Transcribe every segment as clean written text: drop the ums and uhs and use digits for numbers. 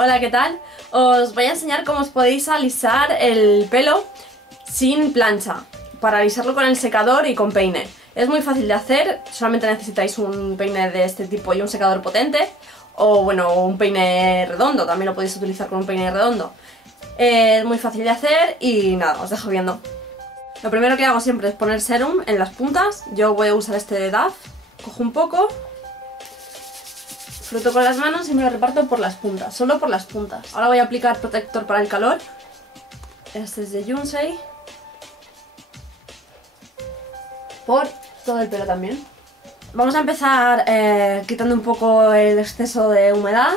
Hola, ¿qué tal? Os voy a enseñar cómo os podéis alisar el pelo sin plancha, para alisarlo con el secador y con peine. Es muy fácil de hacer, solamente necesitáis un peine de este tipo y un secador potente, o bueno, un peine redondo, también lo podéis utilizar con un peine redondo. Es muy fácil de hacer y nada, os dejo viendo. Lo primero que hago siempre es poner serum en las puntas. Yo voy a usar este de DAF, cojo un poco, froto con las manos y me lo reparto por las puntas, solo por las puntas. Ahora voy a aplicar protector para el calor. Este es de Junsei. Por todo el pelo también. Vamos a empezar quitando un poco el exceso de humedad.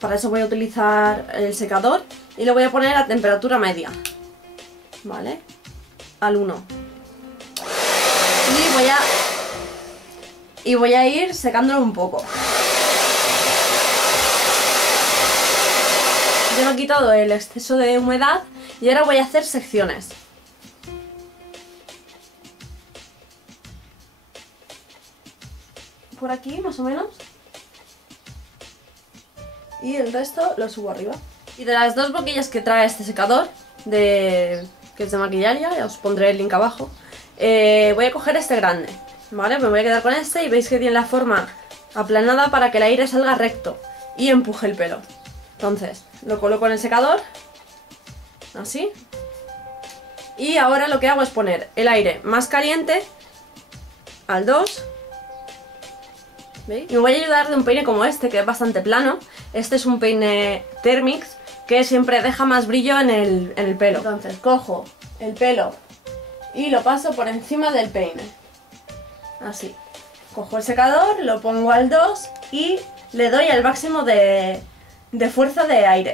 Para eso voy a utilizar el secador y lo voy a poner a temperatura media. ¿Vale? Al 1. Y voy a ir secándolo un poco. Ya me he quitado el exceso de humedad y ahora voy a hacer secciones. Por aquí más o menos. Y el resto lo subo arriba. Y de las dos boquillas que trae este secador, que es de maquillaria, ya os pondré el link abajo, voy a coger este grande, ¿vale? Me voy a quedar con este y veis que tiene la forma aplanada para que el aire salga recto y empuje el pelo. Entonces, lo coloco en el secador, así. Y ahora lo que hago es poner el aire más caliente al 2. ¿Veis? Me voy a ayudar de un peine como este, que es bastante plano. Este es un peine Thermix, que siempre deja más brillo en el pelo. Entonces cojo el pelo y lo paso por encima del peine. Así. Cojo el secador, lo pongo al 2 y le doy al máximo de fuerza de aire.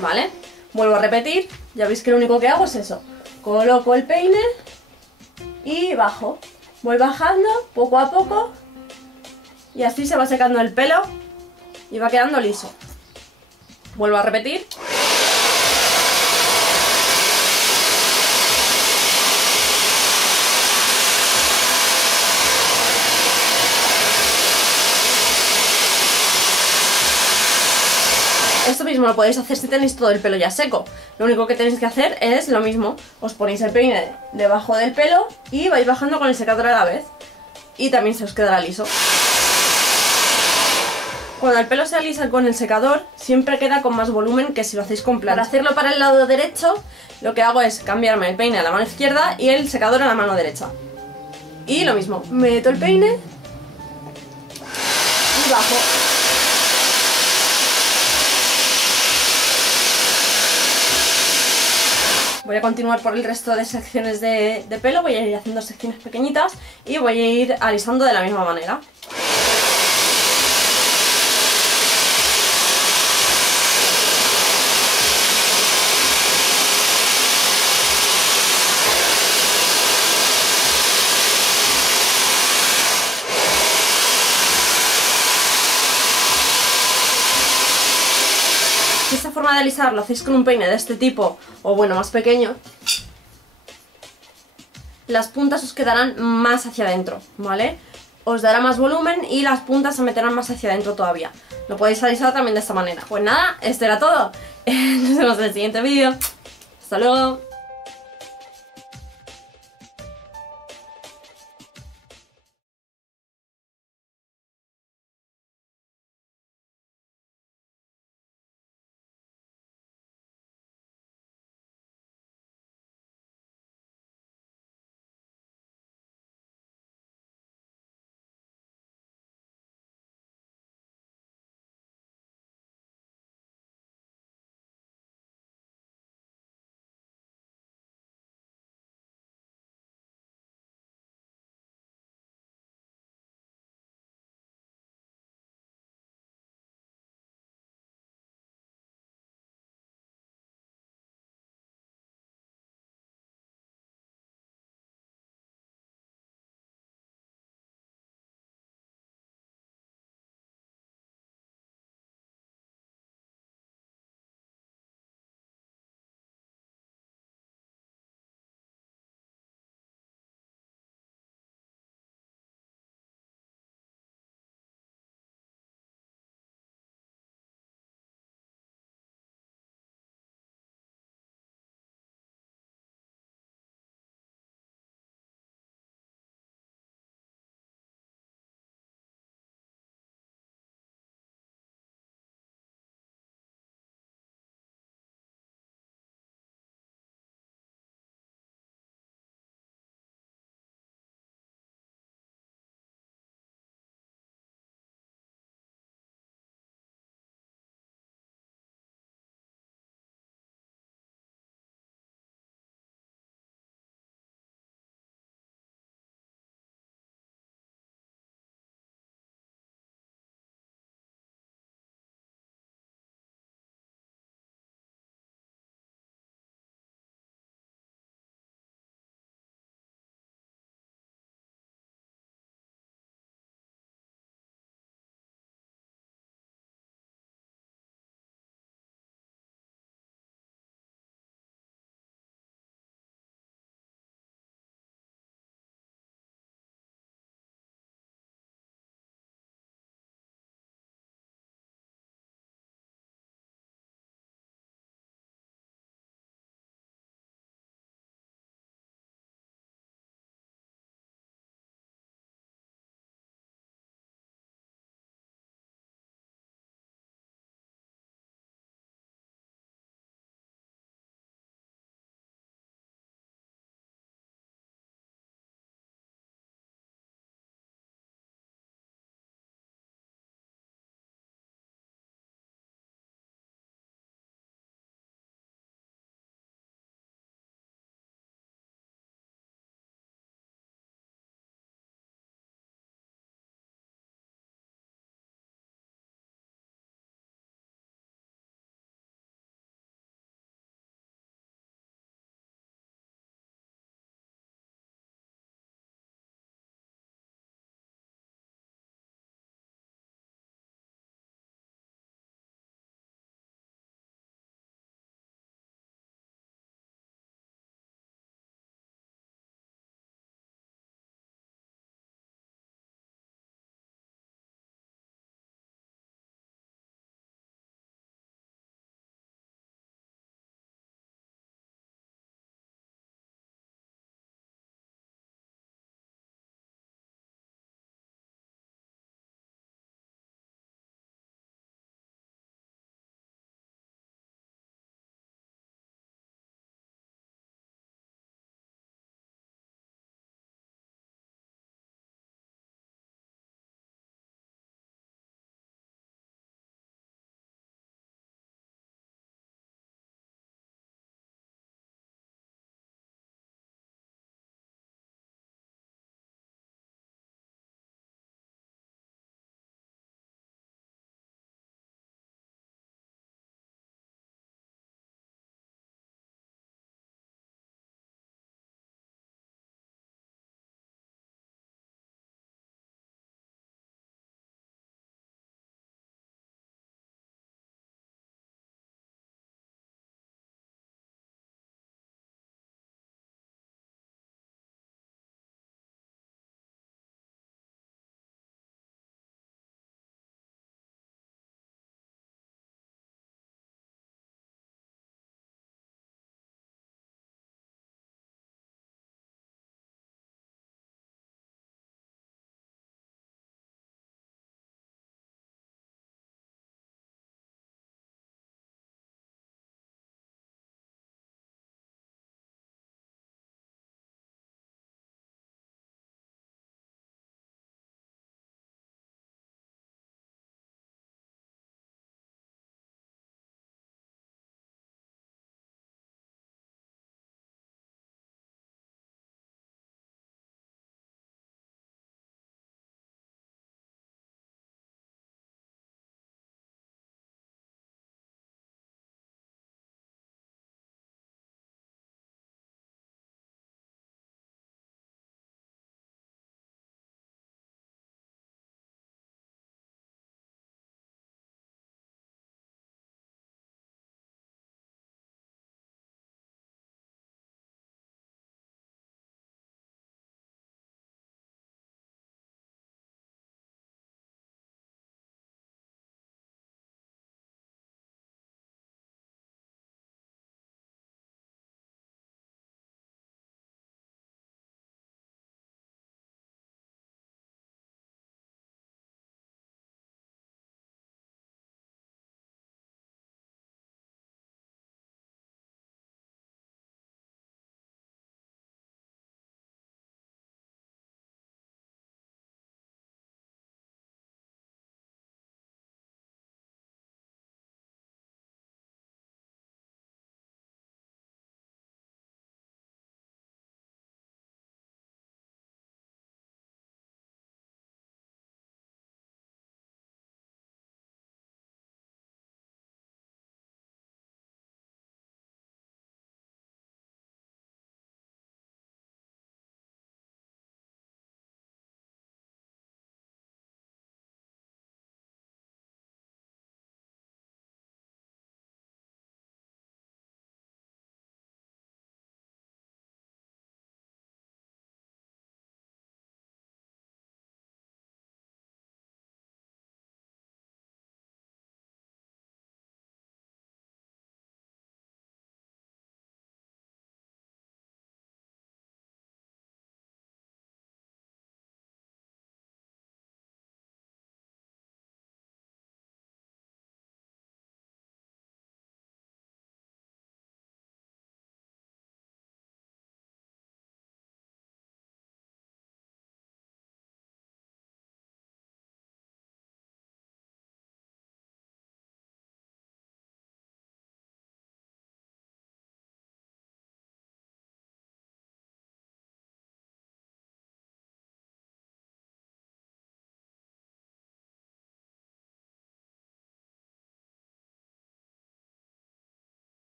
¿Vale? Vuelvo a repetir, ya veis que lo único que hago es eso. Coloco el peine y bajo. Voy bajando poco a poco y así se va secando el pelo y va quedando liso. Vuelvo a repetir. Esto mismo lo podéis hacer si tenéis todo el pelo ya seco. Lo único que tenéis que hacer es lo mismo. Os ponéis el peine debajo del pelo y vais bajando con el secador a la vez. Y también se os quedará liso. Cuando el pelo se alisa con el secador, siempre queda con más volumen que si lo hacéis con plancha. Para hacerlo para el lado derecho, lo que hago es cambiarme el peine a la mano izquierda y el secador a la mano derecha. Y lo mismo, meto el peine y bajo. Voy a continuar por el resto de secciones de pelo, voy a ir haciendo secciones pequeñitas y voy a ir alisando de la misma manera. Si esta forma de alisar lo hacéis con un peine de este tipo, o bueno, más pequeño, las puntas os quedarán más hacia adentro, ¿vale? Os dará más volumen y las puntas se meterán más hacia adentro todavía. Lo podéis alisar también de esta manera. Pues nada, esto era todo. Nos vemos en el siguiente vídeo. Hasta luego.